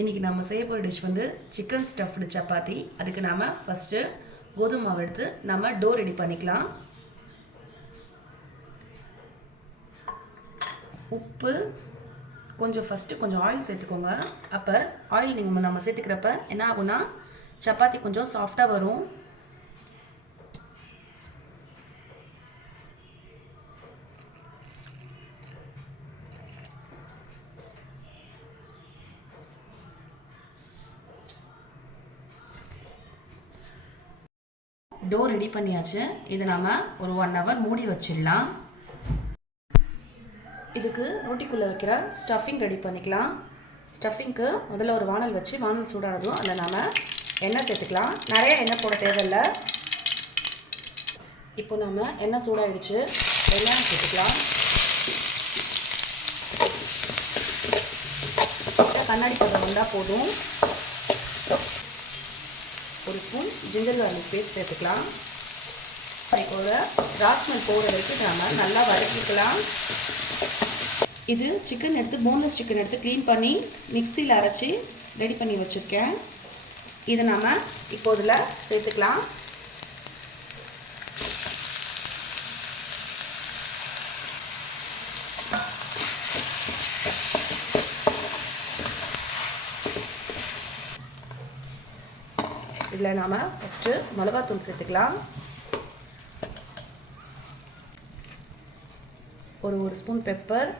இன்றைக்கி நம்ம செய்ய போகிற டிஷ் வந்து சிக்கன் ஸ்டஃப்டு சப்பாத்தி. அதுக்கு நாம் ஃபஸ்ட்டு கோதுமை மாவு எடுத்து நம்ம டோ ரெடி பண்ணிக்கலாம். உப்பு கொஞ்சம் ஃபஸ்ட்டு கொஞ்சம் ஆயில் சேர்த்துக்கோங்க. அப்போ ஆயில் நம்ம சேர்த்துக்கிறப்ப என்ன ஆகும்னா சப்பாத்தி கொஞ்சம் சாஃப்டாக வரும். டோ ரெடி பண்ணியாச்சு. இதை நாம் ஒரு 1 hour மூடி வச்சிடலாம். இதுக்கு ரொட்டிக்குள்ளே வைக்கிற ஸ்டஃபிங் ரெடி பண்ணிக்கலாம். ஸ்டஃபிங்க்கு முதல்ல ஒரு வானல் வச்சு வானல் சூடானதும் அதில் நாம் எண்ணெய் சேர்த்துக்கலாம். நிறைய எண்ணெய் போட தேவையில்லை. இப்போ நம்ம எண்ணெய் சூடாகிடுச்சு. வெங்காயம் சேர்த்துக்கலாம். கண்ணாடி பதம் வந்தால் போதும். ஒரு ஸ்பூன் ஜிஞ்சர் கார்லிக் பேஸ்ட் சேர்த்துக்கலாம். இப்போ ராஸ்மல் போகிற வரைக்கும் நாம் நல்லா வதக்கிக்கலாம். இது சிக்கன் எடுத்து போன்லெஸ் சிக்கன் எடுத்து க்ளீன் பண்ணி மிக்சியில் அரைச்சி ரெடி பண்ணி வச்சுருக்கேன். இதை நாம் இப்போ இதில் சேர்த்துக்கலாம். இதில் நாம் ஃபஸ்ட்டு மிளகாத்தூள் சேர்த்துக்கலாம். ஒரு ஸ்பூன் பெப்பர்,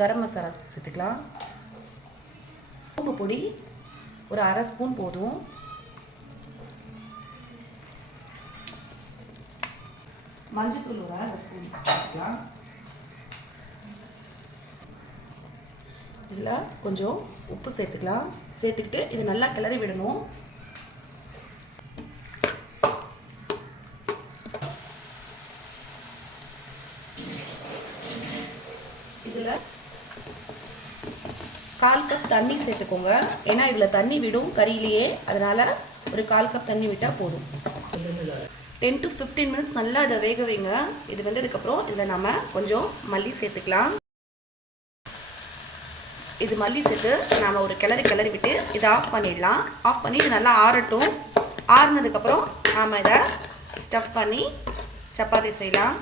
கரம் மசாலா சேர்த்துக்கலாம். சோம்பு பொடி ஒரு 1/2 ஸ்பூன் போதும். மஞ்சத்தூள் ஒரு 1/2 ஸ்பூன் சேர்த்துக்கலாம். இதில் கொஞ்சம் உப்பு சேர்த்துக்கலாம். சேர்த்துக்கிட்டு இது நல்லா கிளறி விடணும். இதில் 1/4 கப் தண்ணி சேர்த்துக்கோங்க. ஏன்னா இதில் தண்ணி விடும் கறியிலேயே, அதனால் ஒரு 1/4 கப் தண்ணி விட்டால் போதும். 10 to 15 மினிட்ஸ் நல்லா இதை வேக வைங்க. இது வெந்ததுக்கப்புறம் இதில் நம்ம கொஞ்சம் மல்லி சேர்த்துக்கலாம். இது மல்லி சேர்த்து நாம் ஒரு கிளறி விட்டு இதை ஆஃப் பண்ணிடலாம். ஆஃப் பண்ணி இது நல்லா ஆறட்டும். ஆறுனதுக்கப்புறம் நாம் இதை ஸ்டஃப் பண்ணி சப்பாத்தி செய்யலாம்.